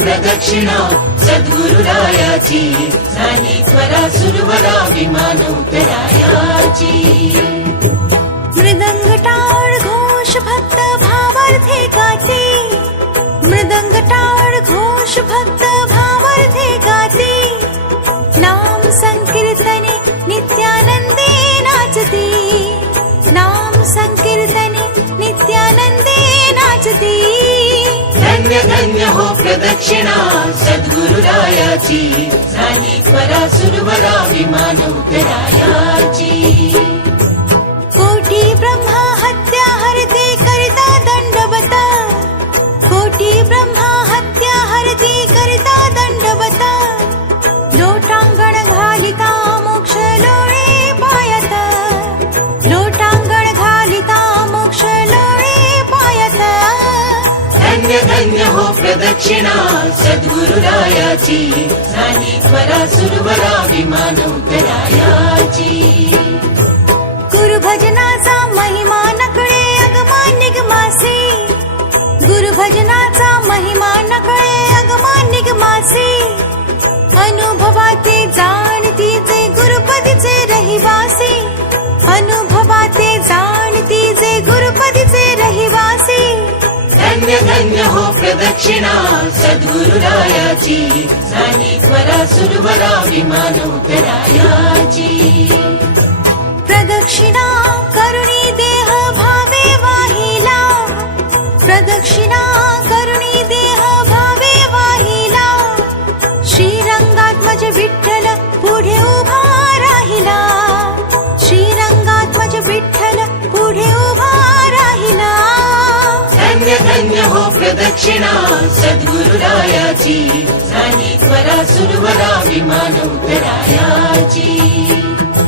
प्रदक्षिणा सद्गुरुरायाची झाली स्वरा सुरवरा विमान उतरायाची धन्य हो प्रदक्षिणा सद्गुरुरायाची. झाली स्वरा धन्य हो प्रदक्षिणा सद्गुरुरायाची झाली स्वरा सुरवरा विमान उतरायाची. धन्य धन्य हो प्रदक्षिणा सद्गुरुरायाची झाली स्वरा सुरवरा विमान उतरायाची प्रदक्षिणा सद्गुरुरायाची झाली स्वरा सुरवरा विमान उतरायाची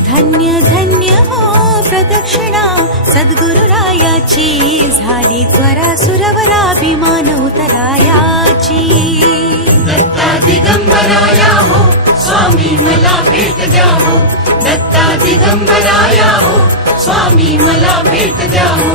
धन्य धन्य हो प्रदक्षिणा सद्गुरुरायाची झाली त्वरा सुरवरा विमान उतरायाची दत्ता दिगंबराया हो स्वामी मला भेट द्या हो. दत्ता दिगंबराया हो स्वामी मला भेट द्या हो.